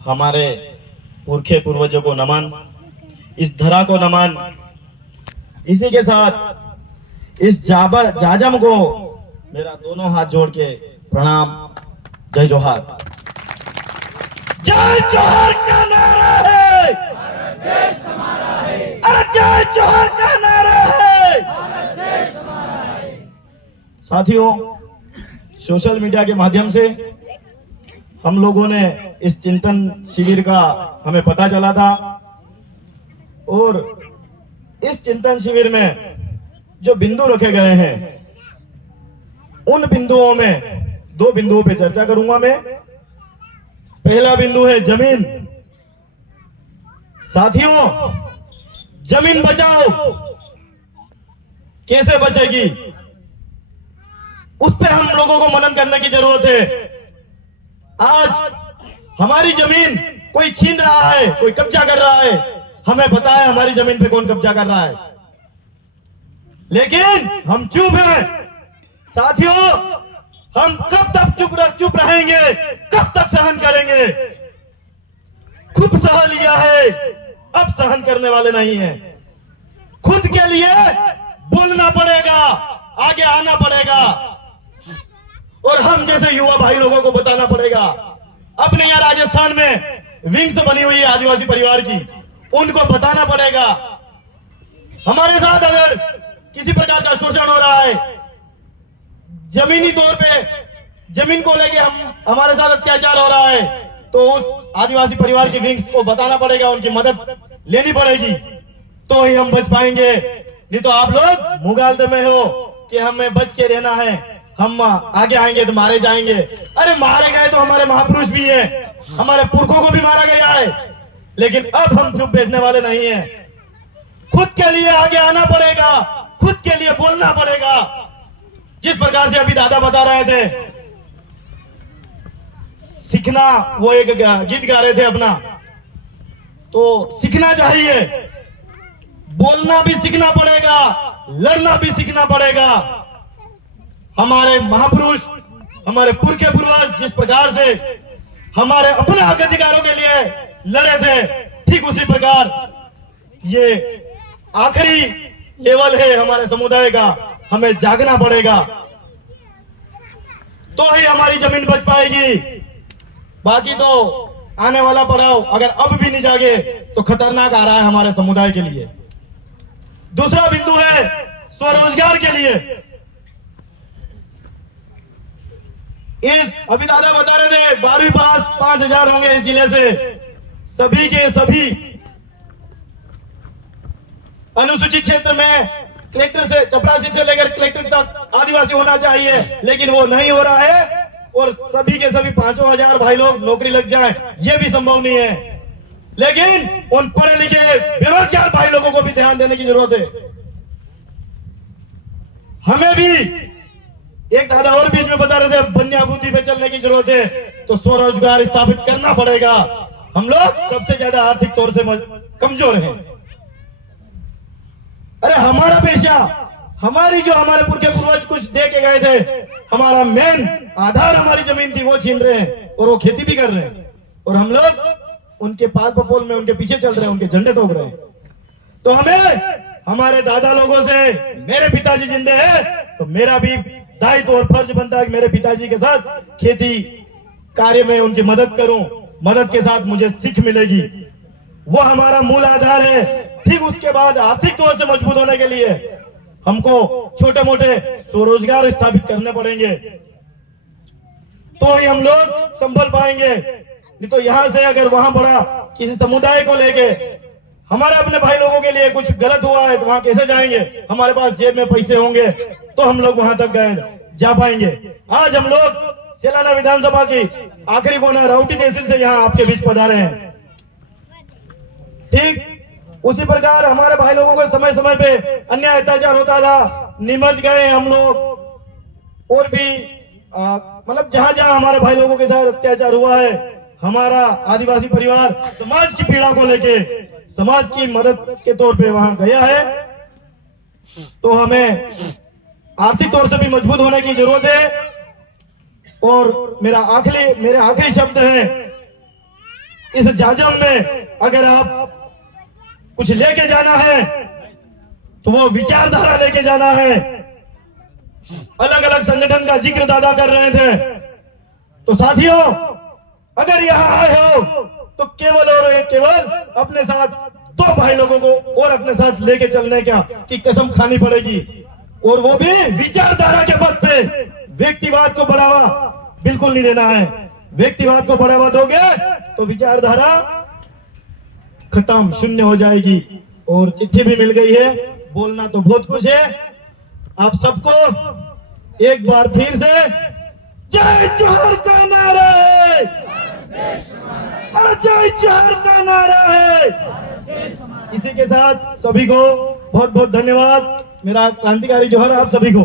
हमारे पुरखे पूर्वजों को नमन, इस धरा को नमन। इसी के साथ इस जाजम को मेरा दोनों हाथ जोड़ के प्रणाम। जय जोहार। जय जोहार का नारा है, देश हमारा है। अरे जय जोहार का नारा है। देश हमारा है। साथियों, सोशल मीडिया के माध्यम से हम लोगों ने इस चिंतन शिविर का हमें पता चला था, और इस चिंतन शिविर में जो बिंदु रखे गए हैं, उन बिंदुओं में 2 बिंदुओं पे चर्चा करूंगा मैं। पहला बिंदु है जमीन। साथियों, जमीन बचाओ, कैसे बचेगी, उस पे हम लोगों को मनन करने की जरूरत है। आज हमारी जमीन कोई छीन रहा है, कोई कब्जा कर रहा है। हमें पता है हमारी जमीन पे कौन कब्जा कर रहा है, लेकिन हम चुप हैं। साथियों, हम कब तक चुप रहेंगे, कब तक सहन करेंगे? खूब सह लिया है, अब सहन करने वाले नहीं हैं। खुद के लिए बोलना पड़ेगा, आगे आना पड़ेगा, और हम जैसे युवा भाई लोगों को बताना पड़ेगा। अपने यहाँ राजस्थान में विंग्स बनी हुई है आदिवासी परिवार की, उनको बताना पड़ेगा। हमारे साथ अगर किसी प्रकार का शोषण हो रहा है, जमीनी तौर पे जमीन को लेके हमारे साथ अत्याचार हो रहा है, तो उस आदिवासी परिवार की विंग्स को बताना पड़ेगा, उनकी मदद लेनी पड़ेगी, तो ही हम बच पाएंगे। नहीं तो आप लोग मुगालदे में हो कि हमें बच के रहना है, हम आगे आएंगे तो मारे जाएंगे। अरे मारे गए तो हमारे महापुरुष भी हैं, हमारे पुरखों को भी मारा गया है, लेकिन अब हम चुप बैठने वाले नहीं हैं। खुद के लिए आगे आना पड़ेगा, खुद के लिए बोलना पड़ेगा। जिस प्रकार से अभी दादा बता रहे थे, सीखना, वो एक गीत गा रहे थे अपना, तो सीखना चाहिए, बोलना भी सीखना पड़ेगा, लड़ना भी सीखना पड़ेगा। हमारे महापुरुष, हमारे पुरखे पूर्वज जिस प्रकार से हमारे अपने हक अधिकारों के लिए लड़े थे, ठीक उसी प्रकार ये आखिरी लेवल है हमारे समुदाय का। हमें जागना पड़ेगा, तो ही हमारी जमीन बच पाएगी। बाकी तो आने वाला पड़ाव अगर अब भी नहीं जागे तो खतरनाक आ रहा है हमारे समुदाय के लिए। दूसरा बिंदु है स्वरोजगार के लिए। अभी दादा बता रहे थे 12वीं पास 5000 होंगे इस जिले से। सभी के सभी अनुसूचित क्षेत्र में कलेक्टर से, चपरासी से लेकर कलेक्टर तक आदिवासी होना चाहिए, लेकिन वो नहीं हो रहा है। और सभी के सभी 5000 भाई लोग नौकरी लग जाएं, ये भी संभव नहीं है। लेकिन उन पढ़े लिखे बेरोजगार भाई लोगों को भी ध्यान देने की जरूरत है। हमें भी एक दादा और बीच में बता रहे थे, बन्या बुद्धि पे चलने की जरूरत है, तो स्वरोजगार स्थापित करना पड़ेगा। हम लोग सबसे ज्यादा आर्थिक तौर से कमजोर हैं। अरे हमारा पेशा, हमारी जो हमारे पुरखे पूर्वज कुछ दे के गए थे, हमारा मेन आधार हमारी जमीन थी, वो छीन रहे हैं, और वो खेती भी कर रहे हैं, और हम लोग उनके पाल पपोल में उनके पीछे चल रहे हैं, उनके झंडे ठोक रहे हैं। तो हमें हमारे दादा लोगों से, मेरे पिताजी जिंदे हैं तो मेरा भी दायित्व और फर्ज बनता है कि मेरे पिताजी के साथ खेती कार्य में उनकी मदद करूं। मदद के साथ मुझे सीख मिलेगी, वो हमारा मूल आधार है। ठीक उसके बाद आर्थिक तौर से मजबूत होने के लिए हमको छोटे मोटे स्वरोजगार स्थापित करने पड़ेंगे, तो ही हम लोग संभल पाएंगे। नहीं तो यहां से अगर वहां बढ़ा किसी समुदाय को लेके हमारे अपने भाई लोगों के लिए कुछ गलत हुआ है, तो वहां कैसे जाएंगे? हमारे पास जेब में पैसे होंगे तो हम लोग वहां तक जा पाएंगे। आज हम लोग सेलाना विधानसभा की आखिरी कोना राउटी तहसील से यहाँ आपके बीच पधारे हैं। ठीक उसी प्रकार हमारे भाई लोगों को समय समय पे अन्याय अत्याचार होता था, निमज गए हम लोग, और भी मतलब जहां जहां हमारे भाई लोगों के साथ अत्याचार हुआ है, हमारा आदिवासी परिवार समाज की पीड़ा को लेके, समाज की मदद के तौर पे वहां गया है। तो हमें आर्थिक तौर से भी मजबूत होने की जरूरत है। और मेरे आखिरी शब्द है, इस जाजम में अगर आप कुछ लेके जाना है तो वो विचारधारा लेके जाना है। अलग अलग संगठन का जिक्र दादा कर रहे थे। तो साथियों, अगर यहाँ आए हो तो केवल और केवल अपने साथ दो भाई लोगों को और अपने साथ लेके चलने का की कसम खानी पड़ेगी, और वो भी विचारधारा के पद पे। व्यक्तिवाद को बढ़ावा बिल्कुल नहीं देना है। व्यक्तिवाद को बढ़ावा दोगे तो विचारधारा खत्म, शून्य हो जाएगी। और चिट्ठी भी मिल गई है। बोलना तो बहुत कुछ है। आप सबको एक बार फिर से जय जोहर का नारा है, जय जोहर का नारा है। इसी के साथ सभी को बहुत बहुत धन्यवाद। मेरा क्रांतिकारी जोहर आप सभी को।